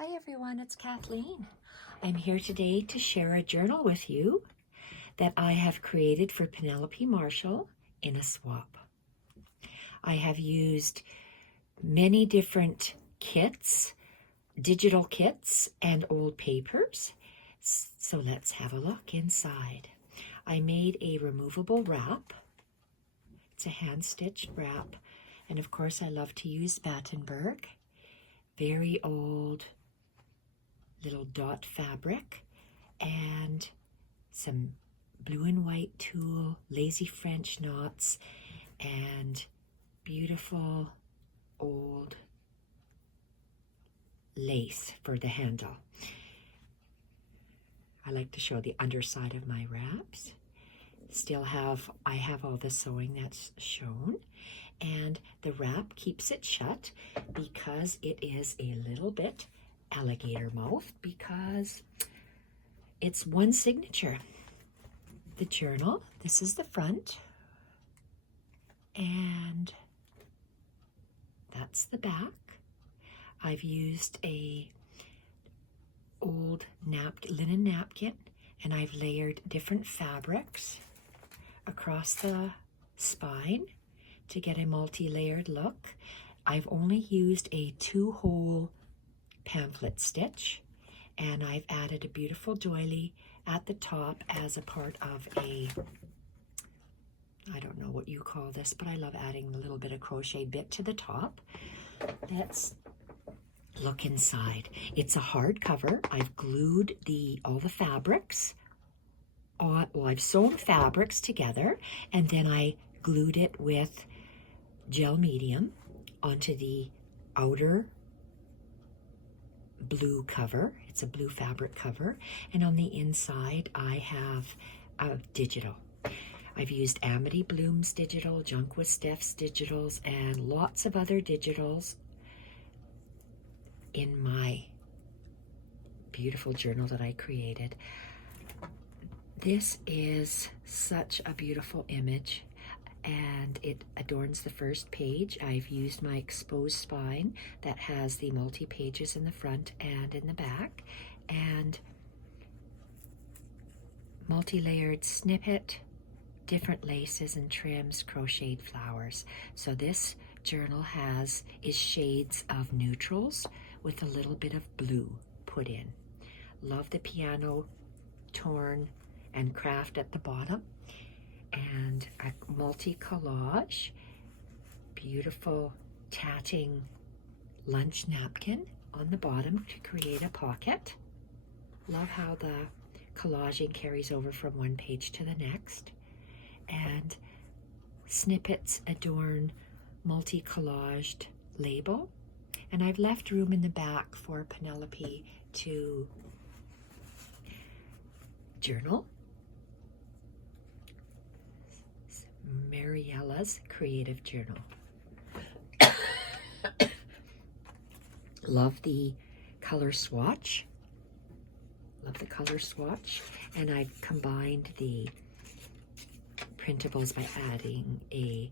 Hi everyone, it's Kathleen. I'm here today to share a journal with you that I have created for Penelope Marshall in a swap. I have used many different kits, digital kits, and old papers. So let's have a look inside. I made a removable wrap. It's a hand-stitched wrap. And of course I love to use Battenberg. Very old little dot fabric and some blue and white tulle, lazy French knots, and beautiful old lace for the handle. I like to show the underside of my wraps. I have all the sewing that's shown, and the wrap keeps it shut because it is a little bit alligator mouth because it's one signature. The journal, this is the front, and that's the back. I've used a old linen napkin, and I've layered different fabrics across the spine to get a multi-layered look. I've only used a 2-hole pamphlet stitch, and I've added a beautiful doily at the top as a part of I don't know what you call this, but I love adding a little bit of crochet bit to the top. Let's look inside. It's a hardcover. I've glued all the fabrics. I've sewn fabrics together, and then I glued it with gel medium onto the outer blue cover. It's a blue fabric cover, and on the inside I have a digital. I've used Amity Bloom's digital, Junk with Steph's digitals, and lots of other digitals in my beautiful journal that I created. This is such a beautiful image, and it adorns the first page. I've used my exposed spine that has the multi-pages in the front and in the back, and multi-layered snippet, different laces and trims, crocheted flowers. So this journal is shades of neutrals with a little bit of blue put in. Love the piano torn and craft at the bottom, and a multi-collage, beautiful tatting lunch napkin on the bottom to create a pocket. Love how the collaging carries over from one page to the next, and snippets adorn multi-collaged label. And I've left room in the back for Penelope to journal. Mariella's creative journal. Love the color swatch. Love the color swatch. And I've combined the printables by adding a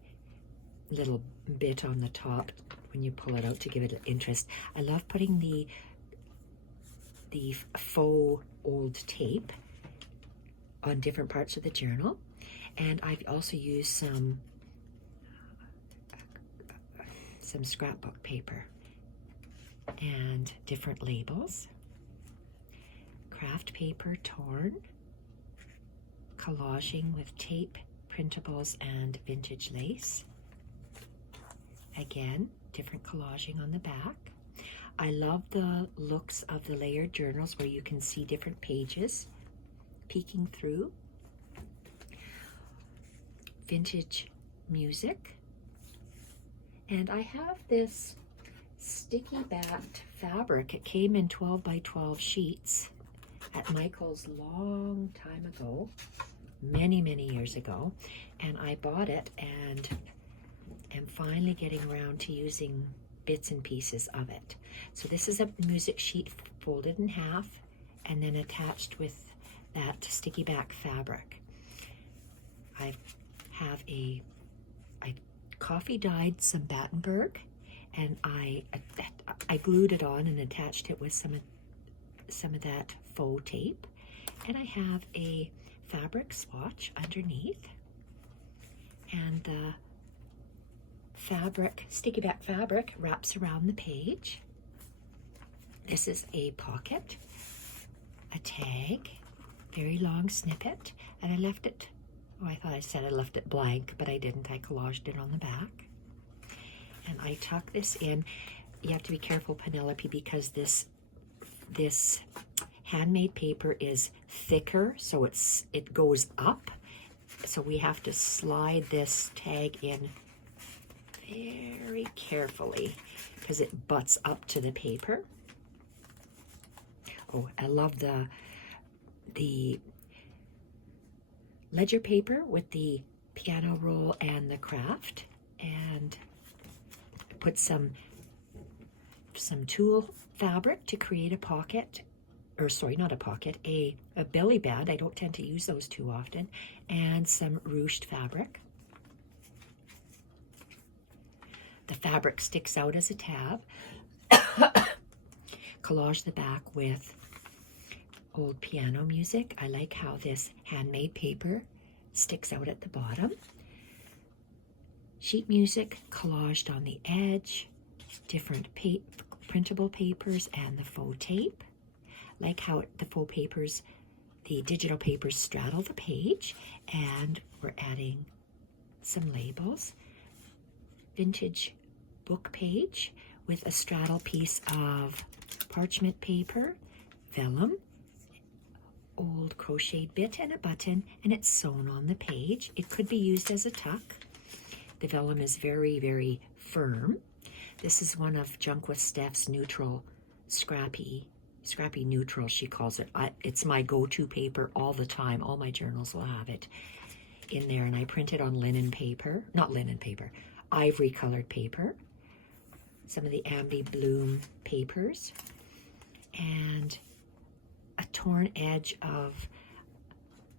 little bit on the top when you pull it out to give it interest. I love putting the faux old tape on different parts of the journal. And I've also used some scrapbook paper and different labels. Craft paper torn, collaging with tape, printables, and vintage lace. Again, different collaging on the back. I love the looks of the layered journals where you can see different pages peeking through. Vintage music, and I have this sticky backed fabric. It came in 12 by 12 sheets at Michael's long time ago, many years ago, and I bought it and am finally getting around to using bits and pieces of it. So this is a music sheet folded in half and then attached with that sticky back fabric. I coffee dyed some Battenberg, and I I glued it on and attached it with some of that faux tape. And I have a fabric swatch underneath. And the fabric, sticky back fabric, wraps around the page. This is a pocket, a tag, very long snippet, and I left it, oh, I thought I said I left it blank, but I didn't. I collaged it on the back. And I tuck this in. You have to be careful, Penelope, because this handmade paper is thicker, so it goes up. So we have to slide this tag in very carefully because it butts up to the paper. Oh, I love the ledger paper with the piano roll and the craft, and put some tulle fabric to create a pocket, or sorry, not a pocket, a belly band. I don't tend to use those too often, and some ruched fabric. The fabric sticks out as a tab. Collage the back with old piano music. I like how this handmade paper sticks out at the bottom. Sheet music collaged on the edge, different printable papers, and the faux tape. Like how the faux papers, the digital papers straddle the page, and we're adding some labels. Vintage book page with a straddle piece of parchment paper, vellum, old crochet bit and a button, and it's sewn on the page. It could be used as a tuck. The vellum is very, very firm. This is one of Junk with Steph's neutral, scrappy neutral, she calls it. It's my go-to paper all the time. All my journals will have it in there, and I print it on linen paper, not linen paper, ivory colored paper. Some of the Ambi Bloom papers, and a torn edge of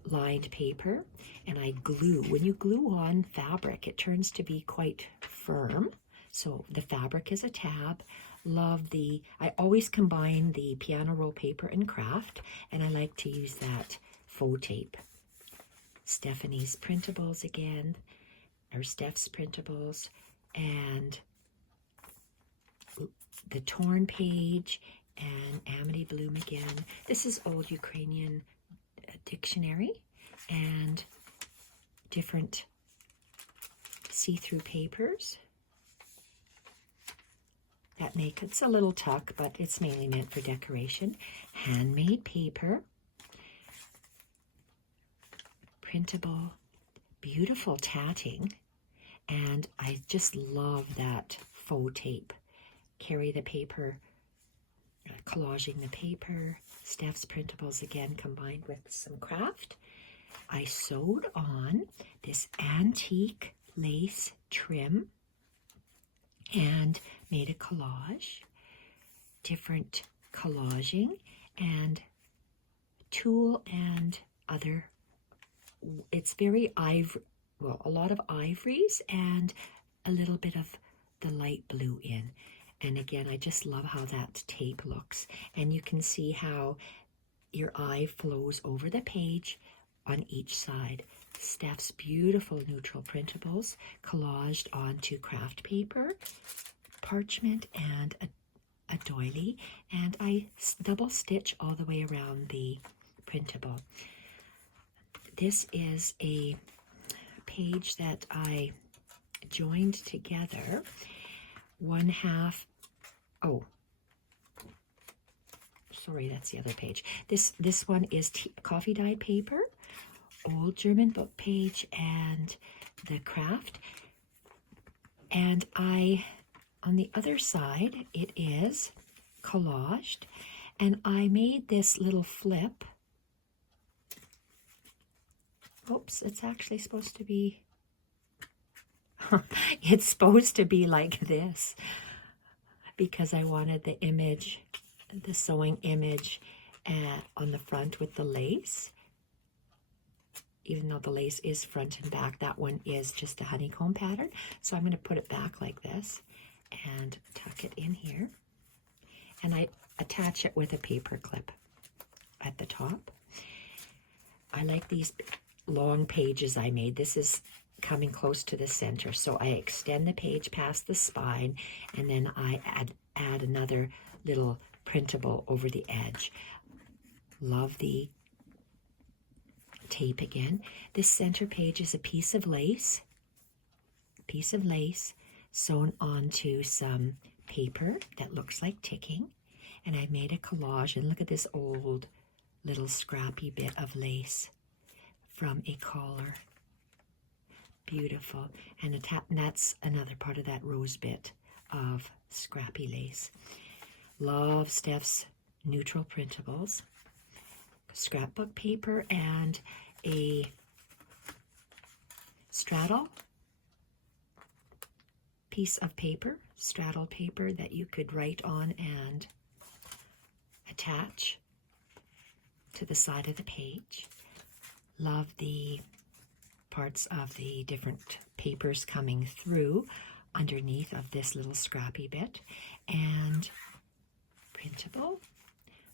lined paper, and I glue. When you glue on fabric, it turns to be quite firm. So the fabric is a tab. I always combine the piano roll paper and craft, and I like to use that faux tape. Stephanie's printables again, or Steph's printables, and the torn page, and Amity Bloom again. This is old Ukrainian dictionary, and different see-through papers that make it's a little tuck, but it's mainly meant for decoration. Handmade paper, printable, beautiful tatting, and I just love that faux tape. Carry the paper, collaging the paper, Steph's printables again combined with some craft. I sewed on this antique lace trim and made a collage, different collaging, and tulle and other. It's very ivory, well, a lot of ivories and a little bit of the light blue in. And again, I just love how that tape looks. And you can see how your eye flows over the page on each side. Steph's beautiful neutral printables collaged onto craft paper, parchment, and a doily. And I double stitch all the way around the printable. This is a page that I joined together. One half, oh, sorry, that's the other page. This one is coffee dyed paper, old German book page, and the craft. And on the other side, it is collaged, and I made this little flip. Oops, it's actually supposed to be, it's supposed to be like this, because I wanted the image, the sewing image on the front with the lace. Even though the lace is front and back, that one is just a honeycomb pattern. So I'm going to put it back like this and tuck it in here. and I attach it with a paper clip at the top. I like these long pages I made. This is coming close to the center, so I extend the page past the spine, and then I add another little printable over the edge. Love the tape again. This center page is a piece of lace sewn onto some paper that looks like ticking, and I've made a collage. And look at this old little scrappy bit of lace from a collar. Beautiful. And that's another part of that rose bit of scrappy lace. Love Steph's neutral printables. Scrapbook paper and a straddle piece of paper, straddle paper that you could write on and attach to the side of the page. Love the parts of the different papers coming through underneath of this little scrappy bit. And printable,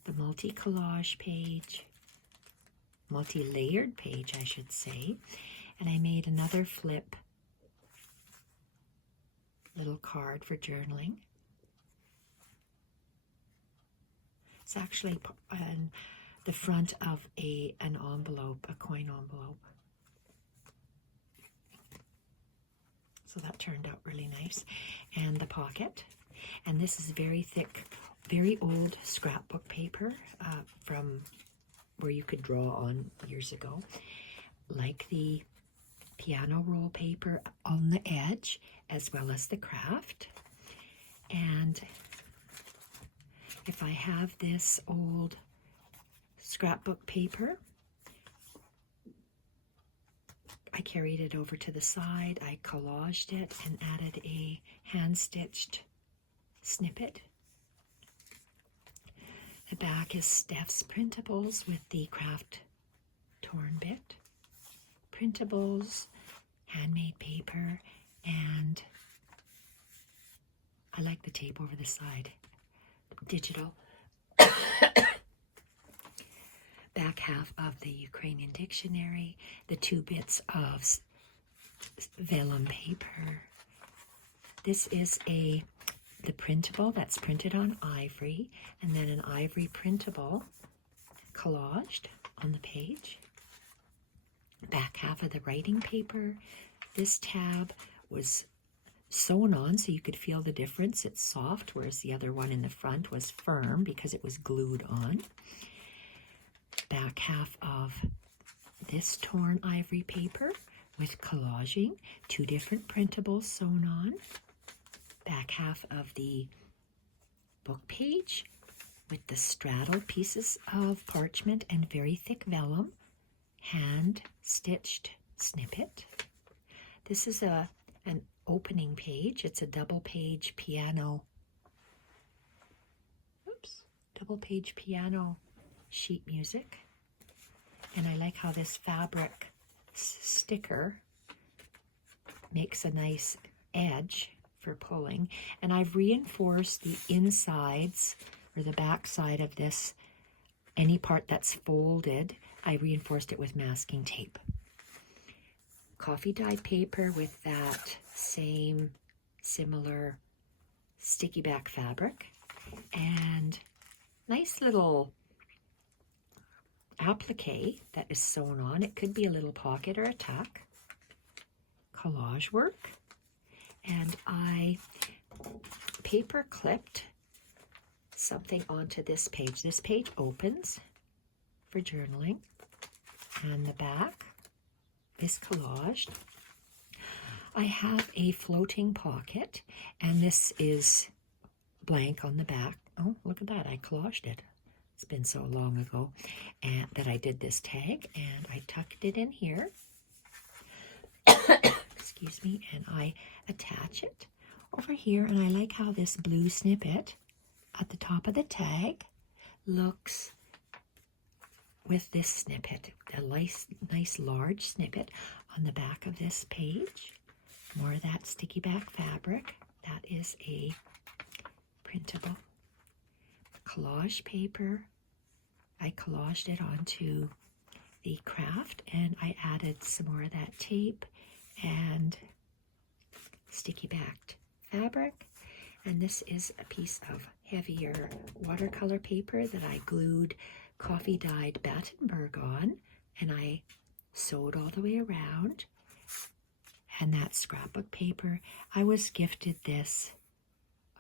the multi-collage page, multi-layered page, I should say. And I made another flip little card for journaling. It's actually on the front of an envelope, a coin envelope. So that turned out really nice. And the pocket. And this is very thick, very old scrapbook paper from where you could draw on years ago. Like the piano roll paper on the edge, as well as the craft. And if I have this old scrapbook paper, I carried it over to the side, I collaged it and added a hand-stitched snippet. The back is Steph's printables with the craft torn bit. Printables, handmade paper, and I like the tape over the side. Digital. Back half of the Ukrainian dictionary, the 2 bits of vellum paper. This is the printable that's printed on ivory, and then an ivory printable collaged on the page. Back half of the writing paper. This tab was sewn on so you could feel the difference. It's soft, whereas the other one in the front was firm because it was glued on. Back half of this torn ivory paper with collaging, 2 different printables sewn on. Back half of the book page with the straddled pieces of parchment and very thick vellum, hand-stitched snippet. This is an opening page. It's a double-page piano sheet music. And I like how this fabric sticker makes a nice edge for pulling. And I've reinforced the insides or the back side of this, any part that's folded, I reinforced it with masking tape. Coffee dyed paper with that same similar sticky back fabric, and nice little applique that is sewn on. It could be a little pocket or a tuck. Collage work, and I paper clipped something onto this page. This page opens for journaling, and the back is collaged. I have a floating pocket, and this is blank on the back. Oh, look at that, I collaged it. It's been so long ago and that I did this tag, and I tucked it in here. Excuse me, and I attach it over here, and I like how this blue snippet at the top of the tag looks with this snippet, a nice large snippet on the back of this page. More of that sticky back fabric. That is a printable. collage paper. I collaged it onto the craft, and I added some more of that tape and sticky backed fabric. And this is a piece of heavier watercolor paper that I glued coffee dyed Battenberg on, and I sewed all the way around. And that scrapbook paper, I was gifted this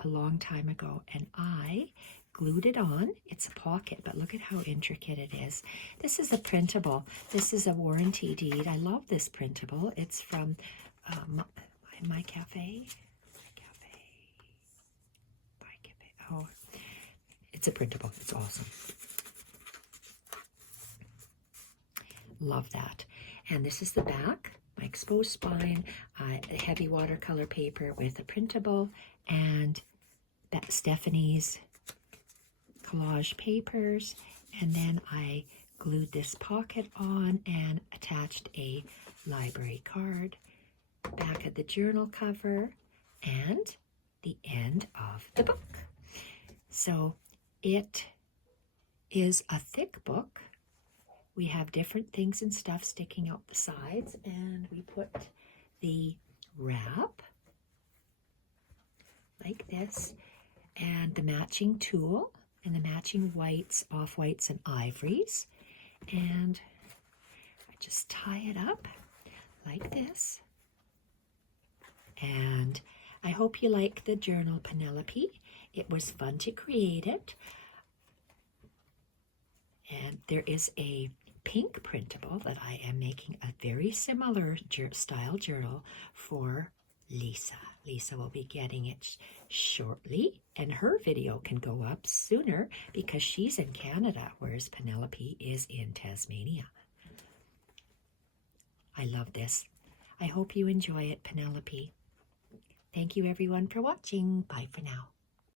a long time ago, and I glued it on. It's a pocket, but look at how intricate it is. This is a printable. This is a warranty deed. I love this printable. It's from my cafe. Oh, it's a printable. It's awesome. Love that. And this is the back, my exposed spine, heavy watercolor paper with a printable, and Stephanie's collage papers. And then I glued this pocket on and attached a library card, back of the journal cover, and the end of the book. So it is a thick book. We have different things and stuff sticking out the sides, and we put the wrap like this, and the matching tulle, and the matching whites, off-whites, and ivories. And I just tie it up like this. And I hope you like the journal, Penelope. It was fun to create it. And there is a pink printable that I am making a very similar style journal for Lisa. Lisa will be getting it shortly, and her video can go up sooner because she's in Canada, whereas Penelope is in Tasmania. I love this. I hope you enjoy it, Penelope. Thank you everyone for watching. Bye for now.